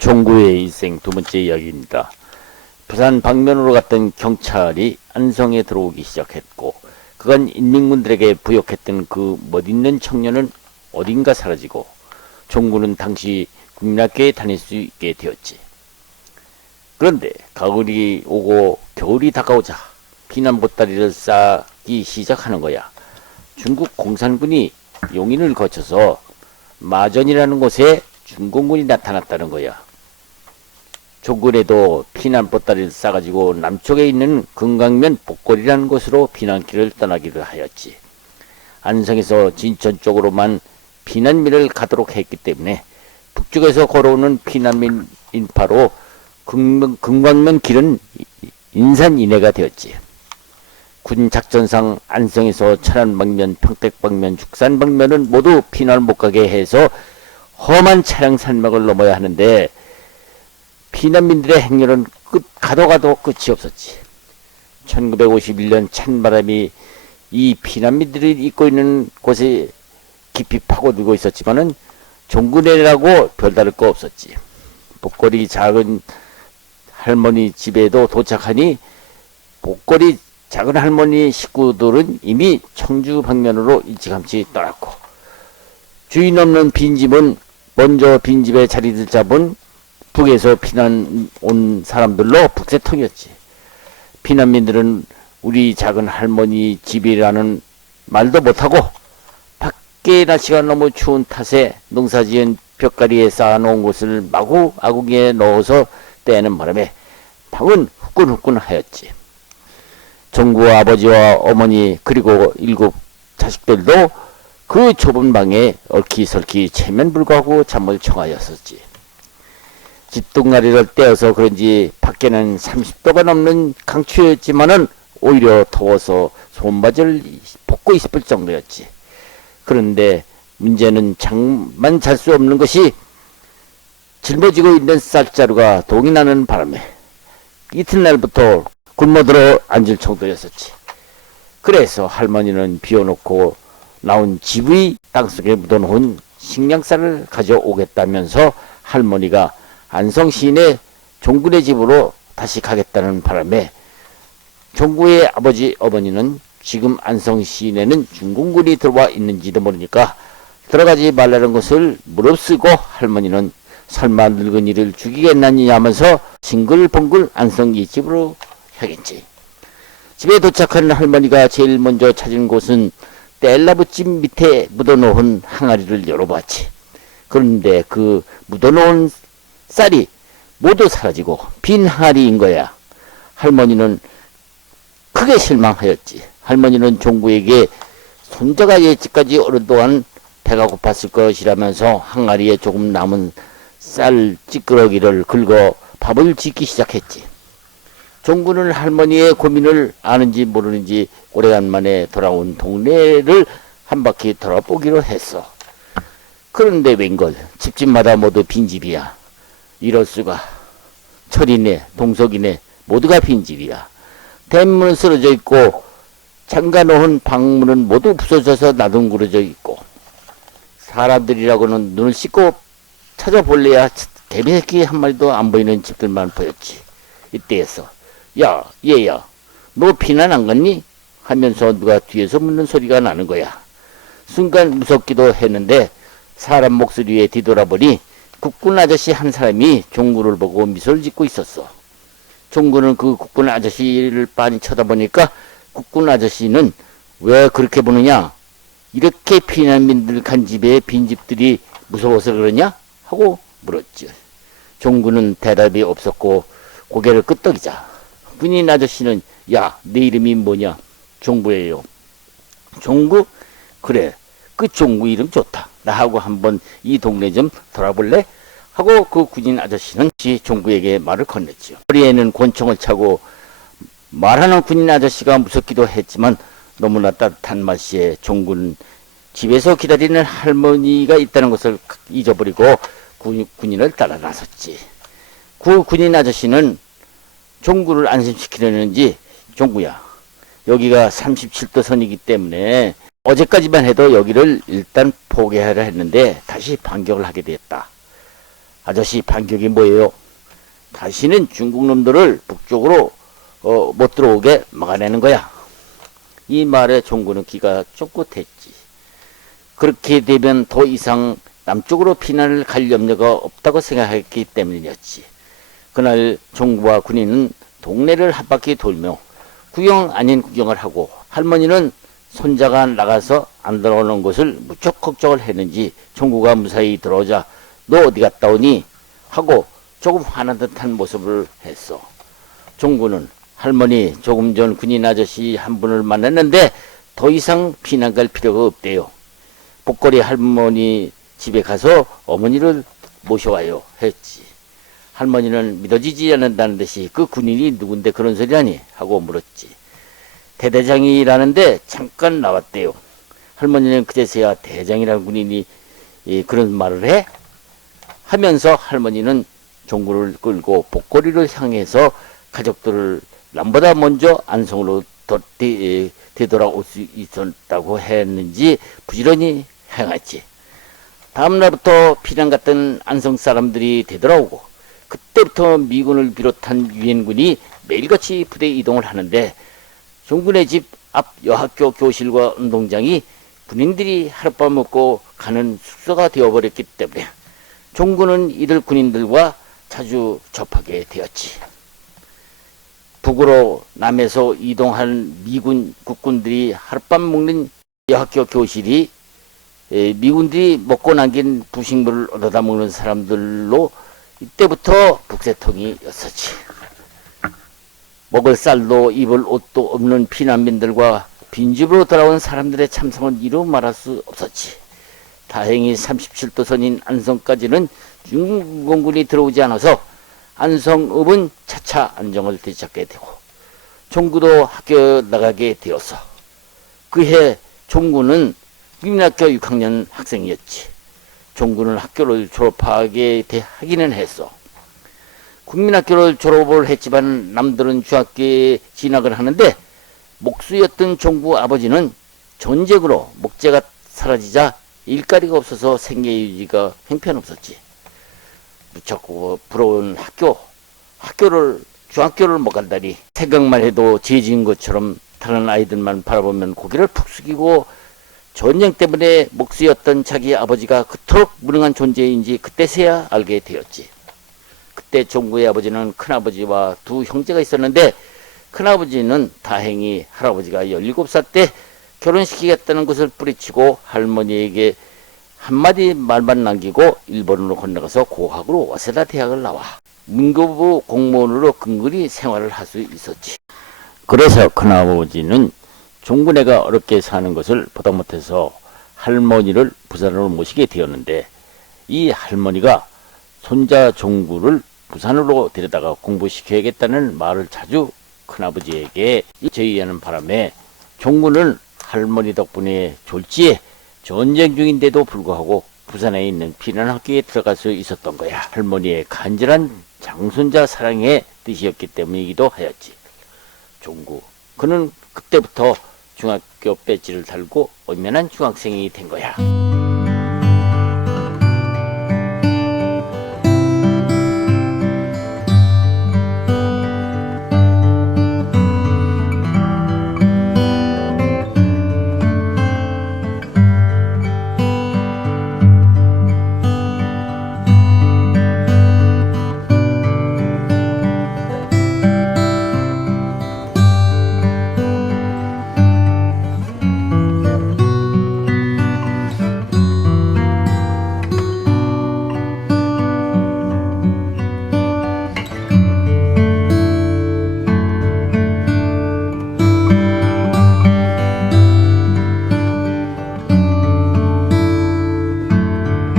종구의 일생 두 번째 이야기입니다. 부산 방면으로 갔던 경찰이 안성에 들어오기 시작했고, 그간 인민군들에게 부역했던 그 멋있는 청년은 어딘가 사라지고, 종구는 당시 국민학교에 다닐 수 있게 되었지. 그런데 가을이 오고 겨울이 다가오자 피난 보따리를 싸기 시작하는 거야. 중국 공산군이 용인을 거쳐서 마전이라는 곳에 중공군이 나타났다는 거야. 조근에도 피난 보따리를 싸가지고 남쪽에 있는 금강면 복골이라는 곳으로 피난길을 떠나기로 하였지. 안성에서 진천 쪽으로만 피난민을 가도록 했기 때문에 북쪽에서 걸어오는 피난민 인파로 금강면 길은 인산 인해가 되었지. 군 작전상 안성에서 천안 방면, 평택 방면, 죽산 방면은 모두 피난을 못 가게 해서 험한 차량 산맥을 넘어야 하는데, 피난민들의 행렬은 가도 끝이 없었지. 1951년 찬바람이 이 피난민들이 있고 있는 곳에 깊이 파고들고 있었지만은 종군회라고 별다를 거 없었지. 복골이 작은 할머니 집에도 도착하니 복골이 작은 할머니 식구들은 이미 청주 방면으로 일찌감치 떠났고, 주인 없는 빈집은 먼저 빈집에 자리를 잡은 북에서 피난 온 사람들로 북새통이었지. 피난민들은 우리 작은 할머니 집이라는 말도 못하고 밖에 날씨가 너무 추운 탓에 농사지은 벽가리에 쌓아놓은 것을 마구 아궁이에 넣어서 떼는 바람에 방은 후끈후끈하였지. 종구 아버지와 어머니 그리고 7 자식들도 그 좁은 방에 얼키설키 체면불구하고 잠을 청하였었지. 집동가리를 떼어서 그런지 밖에는 30도가 넘는 강추였지만은 오히려 더워서 손바지를 벗고 있을 정도였지. 그런데 문제는 잠만 잘 수 없는 것이 짊어지고 있는 쌀자루가 동이 나는 바람에 이튿날부터 굶어들어 앉을 정도였었지. 그래서 할머니는 비워놓고 나온 집의 땅속에 묻어놓은 식량쌀을 가져오겠다면서 할머니가 안성 시인의 종군의 집으로 다시 가겠다는 바람에 종구의 아버지 어머니는 지금 안성 시내는 중공군이 들어와 있는지도 모르니까 들어가지 말라는 것을 무릅쓰고 할머니는 설마 늙은이를 죽이겠나니 하면서 싱글벙글 안성 이 집으로 향했지. 집에 도착한 할머니가 제일 먼저 찾은 곳은 뗄나무집 밑에 묻어놓은 항아리를 열어봤지. 그런데 그 묻어놓은 쌀이 모두 사라지고 빈 항아리인 거야. 할머니는 크게 실망하였지. 할머니는 종구에게 손자가 예집까지 어른 동안 배가 고팠을 것이라면서 항아리에 조금 남은 쌀 찌끄러기를 긁어 밥을 짓기 시작했지. 종구는 할머니의 고민을 아는지 모르는지 오래간만에 돌아온 동네를 한 바퀴 돌아보기로 했어. 그런데 웬걸 집집마다 모두 빈집이야. 이럴 수가. 철이네 동석이네 모두가 빈집이야. 대문은 쓰러져 있고 잠가놓은 방문은 모두 부서져서 나둥그러져 있고, 사람들이라고는 눈을 씻고 찾아볼래야 개미새끼 한 마리도 안 보이는 집들만 보였지. 이때에서 야 얘야 너 피난 안 갔니? 하면서 누가 뒤에서 묻는 소리가 나는 거야. 순간 무섭기도 했는데 사람 목소리에 뒤돌아보니 국군 아저씨 한 사람이 종구를 보고 미소를 짓고 있었어. 종구는 그 국군 아저씨를 빤히 쳐다보니까 국군 아저씨는 왜 그렇게 보느냐? 이렇게 피난민들 간 집에 빈집들이 무서워서 그러냐? 하고 물었지. 종구는 대답이 없었고 고개를 끄덕이자 군인 아저씨는 야, 내 이름이 뭐냐? 종구예요. 종구? 그래, 그 종구 이름 좋다. 나하고 한번 이 동네 좀 돌아볼래? 하고 그 군인 아저씨는 종구에게 말을 건넸지요. 머리에는 권총을 차고 말하는 군인 아저씨가 무섭기도 했지만 너무나 따뜻한 말씨에 종구는 집에서 기다리는 할머니가 있다는 것을 잊어버리고 군인을 따라 나섰지. 그 군인 아저씨는 종구를 안심시키려는지 종구야, 여기가 37도 선이기 때문에 어제까지만 해도 여기를 일단 포기하려 했는데 다시 반격을 하게 되었다. 아저씨 반격이 뭐예요? 다시는 중국 놈들을 북쪽으로 못 들어오게 막아내는 거야. 이 말에 종구는 귀가 쫑긋했지. 그렇게 되면 더 이상 남쪽으로 피난을 갈 염려가 없다고 생각했기 때문이었지. 그날 종구와 군인은 동네를 한 바퀴 돌며 구경 아닌 구경을 하고, 할머니는 손자가 나가서 안 들어오는 것을 무척 걱정을 했는지 종구가 무사히 들어오자 너 어디 갔다 오니? 하고 조금 화난 듯한 모습을 했어. 종구는 할머니 조금 전 군인 아저씨 한 분을 만났는데 더 이상 피난 갈 필요가 없대요. 복거리 할머니 집에 가서 어머니를 모셔와요 했지. 할머니는 믿어지지 않는다는 듯이 그 군인이 누군데 그런 소리 하니? 하고 물었지. 대대장이라는데 잠깐 나왔대요. 할머니는 그제서야 대장이라는 군인이 그런 말을 해? 하면서 할머니는 종구를 끌고 복거리를 향해서 가족들을 남보다 먼저 안성으로 되돌아올 수 있었다고 했는지 부지런히 행했지. 다음날부터 피난 갔던 안성 사람들이 되돌아오고, 그때부터 미군을 비롯한 유엔군이 매일같이 부대 이동을 하는데 종군의 집 앞 여학교 교실과 운동장이 군인들이 하룻밤 먹고 가는 숙소가 되어버렸기 때문에 종군은 이들 군인들과 자주 접하게 되었지. 북으로 남에서 이동한 미군 국군들이 하룻밤 먹는 여학교 교실이 미군들이 먹고 남긴 부식물을 얻어다 먹는 사람들로 이때부터 북새통이었었지. 먹을 쌀도 입을 옷도 없는 피난민들과 빈집으로 돌아온 사람들의 참상은 이루 말할 수 없었지. 다행히 37도선인 안성까지는 중공군이 들어오지 않아서 안성읍은 차차 안정을 되찾게 되고 종구도 학교 나가게 되었어. 그해 종구는 국민학교 6학년 학생이었지. 종구는 학교를 하기는 했어. 국민학교를 졸업을 했지만 남들은 중학교에 진학을 하는데 목수였던 종구 아버지는 전쟁으로 목재가 사라지자 일거리가 없어서 생계 유지가 형편없었지. 무척 부러운 중학교를 못 간다니 생각만 해도 죄지은 것처럼 다른 아이들만 바라보면 고개를 푹 숙이고, 전쟁 때문에 목수였던 자기 아버지가 그토록 무능한 존재인지 그때서야 알게 되었지. 그때 종구의 아버지는 큰아버지와 두 형제가 있었는데 큰아버지는 다행히 할아버지가 17살 때 결혼시키겠다는 것을 뿌리치고 할머니에게 한마디 말만 남기고 일본으로 건너가서 고학으로 와세다 대학을 나와 문교부 공무원으로 근근히 생활을 할 수 있었지. 그래서 큰아버지는 종군애가 어렵게 사는 것을 보다 못해서 할머니를 부산으로 모시게 되었는데, 이 할머니가 손자 종구를 부산으로 데려다가 공부시켜야겠다는 말을 자주 큰아버지에게 제의하는 바람에 종구는 할머니 덕분에 졸지에 전쟁 중인데도 불구하고 부산에 있는 피난학교에 들어갈 수 있었던 거야. 할머니의 간절한 장손자 사랑의 뜻이었기 때문이기도 하였지. 종구, 그는 그때부터 중학교 배지를 달고 엄연한 중학생이 된 거야.